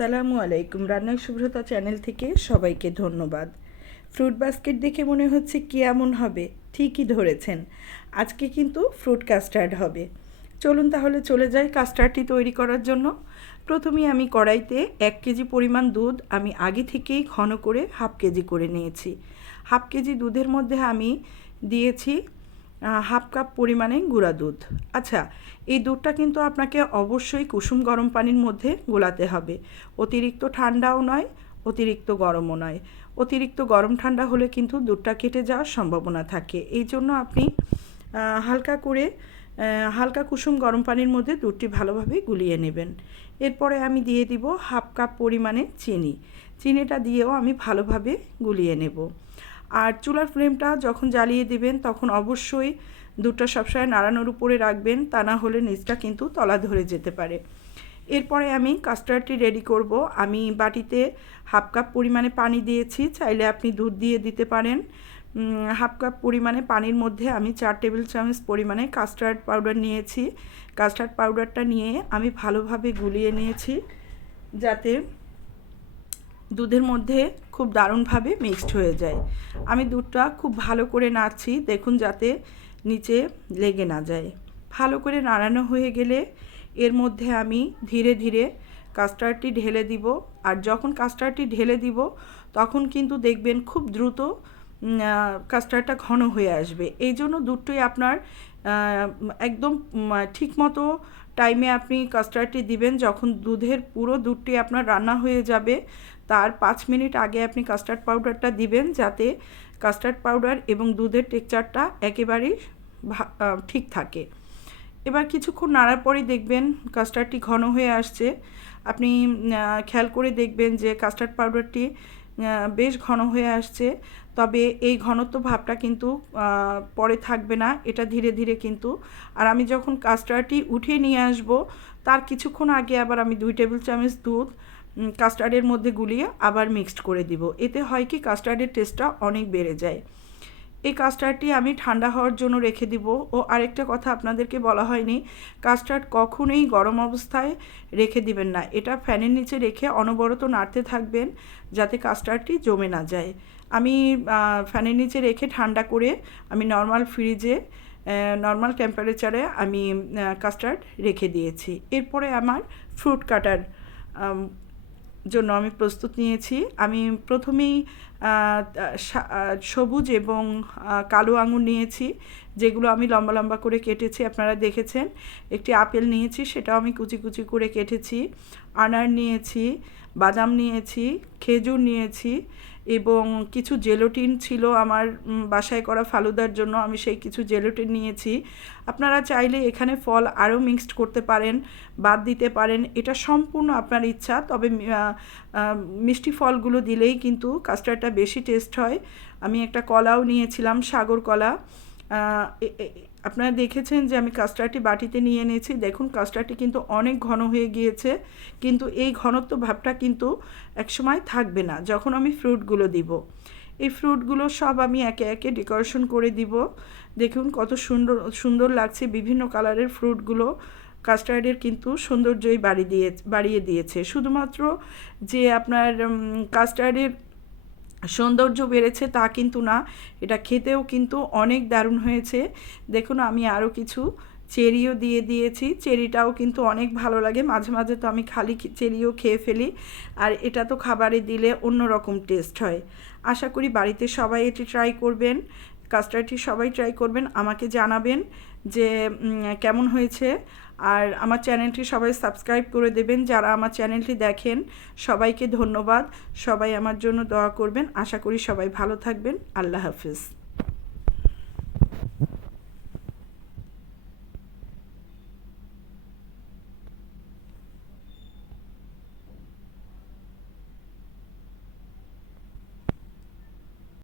আসসালামু আলাইকুম। রান্নার শুভ্রতা চ্যানেল থেকে সবাইকে ধন্যবাদ। ফ্রুট বাস্কেট দেখে মনে হচ্ছে কি এমন হবে, ঠিকই ধরেছেন। আজকে কিন্তু ফ্রুট কাস্টার্ড হবে। চলুন তাহলে চলে যাই কাস্টার্ডটি তৈরি করার জন্য। প্রথমেই আমি কড়াইতে 1 কেজি পরিমাণ দুধ আমি আগে থেকেই ঘন করে হাফ কেজি করে নিয়েছি। হাফ কেজি দুধের মধ্যে আমি দিয়েছি হাফ কাপ পরিমাণে গুঁড়া দুধ। আচ্ছা, এই দুধটা কিন্তু আপনাকে অবশ্যই কুসুম গরম পানির মধ্যে গোলাতে হবে। অতিরিক্ত ঠান্ডাও নয়, অতিরিক্ত গরমও নয়। অতিরিক্ত গরম ঠান্ডা হলে কিন্তু দুধটা কেটে যাওয়ার সম্ভাবনা থাকে। এই জন্য আপনি হালকা কুসুম গরম পানির মধ্যে দুধটি ভালোভাবে গুলিয়ে নেবেন। এরপরে আমি দিয়ে দিব হাফ কাপ পরিমাণে চিনি। চিনিটা দিয়েও আমি ভালোভাবে গুলিয়ে নেব। আর চুলার ফ্লেমটা যখন জ্বালিয়ে দিবেন তখন অবশ্যই দুধটা সবসময় নাড়ানোর উপরে রাখবেন, তা না হলে নিচটা কিন্তু তলা ধরে যেতে পারে। এরপরে আমি কাস্টার্ডটি রেডি করব। আমি বাটিতে হাফ কাপ পরিমাণে পানি দিয়েছি, চাইলে আপনি দুধ দিয়ে দিতে পারেন। হাফ কাপ পরিমাণে পানির মধ্যে আমি 4 টেবিল চামচ পরিমাণে কাস্টার্ড পাউডার নিয়েছি। কাস্টার্ড পাউডারটা নিয়ে আমি ভালোভাবে গুলিয়ে নিয়েছি, যাতে দুধের মধ্যে খুব দারুণভাবে মিক্সড হয়ে যায়। আমি দুধটা খুব ভালো করে নাড়ছি, দেখুন যাতে নিচে লেগে না যায়। ভালো করে নাড়ানো হয়ে গেলে এর মধ্যে আমি ধীরে ধীরে কাস্টার্ডটি ঢেলে দিব। আর যখন কাস্টার্ডটি ঢেলে দিব তখন কিন্তু দেখবেন খুব দ্রুত কাস্টার্ডটা ঘন হয়ে আসবে। এই জন্য দুধটি আপনার একদম ঠিক মতো টাইমে আপনি কাস্টার্ডটি দিবেন। যখন পুরো দুধটি আপনার রান্না হয়ে যাবে তার 5 মিনিট আগে আপনি কাস্টার্ড পাউডারটা দিবেন, যাতে কাস্টার্ড পাউডার এবং দুধের টেক্সচারটা একেবারেই ঠিক থাকে। এবার কিছুক্ষণ নাড়ার পরেই দেখবেন কাস্টার্ডটি ঘন হয়ে আসছে। আপনি খেয়াল করে দেখবেন যে কাস্টার্ড পাউডারটি বেশ ঘন হয়ে আসছে। তবে এই ঘনত্ব ভাবটা কিন্তু পরে থাকবে না, এটা ধীরে ধীরে কিন্তু। আর আমি যখন কাস্টার্ডটি উঠিয়ে নিয়ে আসব তার কিছুক্ষণ আগে আবার আমি 2 টেবিল চামচ দুধ কাস্টার্ডের মধ্যে গুলিয়ে আবার মিক্সড করে দিব। এতে হয় কি, কাস্টার্ডের টেস্টটা অনেক বেড়ে যায়। এই কাস্টার্ডটি আমি ঠান্ডা হওয়ার জন্য রেখে দিব। ও আরেকটা কথা আপনাদেরকে বলা হয়নি, কাস্টার্ড কখনোই গরম অবস্থায় রেখে দিবেন না। এটা ফ্যানের নিচে রেখে অনবরত নাড়তে থাকবেন, যাতে কাস্টার্ডটি জমে না যায়। আমি ফ্যানের নিচে রেখে ঠান্ডা করে আমি নর্মাল টেম্পারেচারে আমি কাস্টার্ড রেখে দিয়েছি। এরপরে আমার ফ্রুট কাটার জন্য আমি প্রস্তুত নিয়েছি। আমি প্রথমেই সবুজ এবং কালো আঙুর নিয়েছি, যেগুলো আমি লম্বা লম্বা করে কেটেছি, আপনারা দেখেছেন। একটি আপেল নিয়েছি, সেটাও আমি কুচি কুচি করে কেটেছি। আনার নিয়েছি, বাদাম নিয়েছি, খেজুর নিয়েছি এবং কিছু জেলোটিন ছিল আমার বাসায় করা ফালুদার জন্য, আমি সেই কিছু জেলোটিন নিয়েছি। আপনারা চাইলে এখানে ফল আরও মিক্সড করতে পারেন, বাদ দিতে পারেন, এটা সম্পূর্ণ আপনার ইচ্ছা। তবে মিষ্টি ফলগুলো দিলেই কিন্তু কাস্টার্ডটা বেশি টেস্ট হয়। আমি একটা কলাও নিয়েছিলাম, সাগর কলা। আপনারা দেখেছেন যে আমি কাস্টার্ডটি বাটিতে নিয়ে নিয়েছি। দেখুন কাস্টার্ডটি কিন্তু অনেক ঘন হয়ে গিয়েছে, কিন্তু এই ঘনত্ব ভাবটা কিন্তু একসময় থাকবে না যখন আমি ফ্রুটগুলো দিব। এই ফ্রুটগুলো সব আমি একে একে ডেকোরেশন করে দিব। দেখুন কত সুন্দর সুন্দর লাগছে, বিভিন্ন কালারের ফ্রুটগুলো কাস্টার্ডের কিন্তু সৌন্দর্যই বাড়িয়ে দিয়েছে। শুধুমাত্র যে আপনার কাস্টার্ডের সৌন্দর্য বেড়েছে তা কিন্তু না, এটা খেতেও কিন্তু অনেক দারুণ হয়েছে। দেখুন আমি আরও কিছু চেরিও দিয়ে দিয়েছি। চেরিটাও কিন্তু অনেক ভালো লাগে, মাঝে মাঝে তো আমি খালি চেরিও খেয়ে ফেলি, আর এটা তো খাবারে দিলে অন্যরকম টেস্ট হয়। আশা করি বাড়িতে সবাই এটি ট্রাই করবেন, কাস্টার্ডটি সবাই ট্রাই করবেন, আমাকে জানাবেন যে কেমন হয়েছে। আর আমার চ্যানেলটি সবাই সাবস্ক্রাইব করে দেবেন, যারা আমার চ্যানেলটি দেখেন সবাইকে ধন্যবাদ। সবাই আমার জন্য দোয়া করবেন। আশা করি সবাই ভালো থাকবেন। আল্লাহ হাফিজ।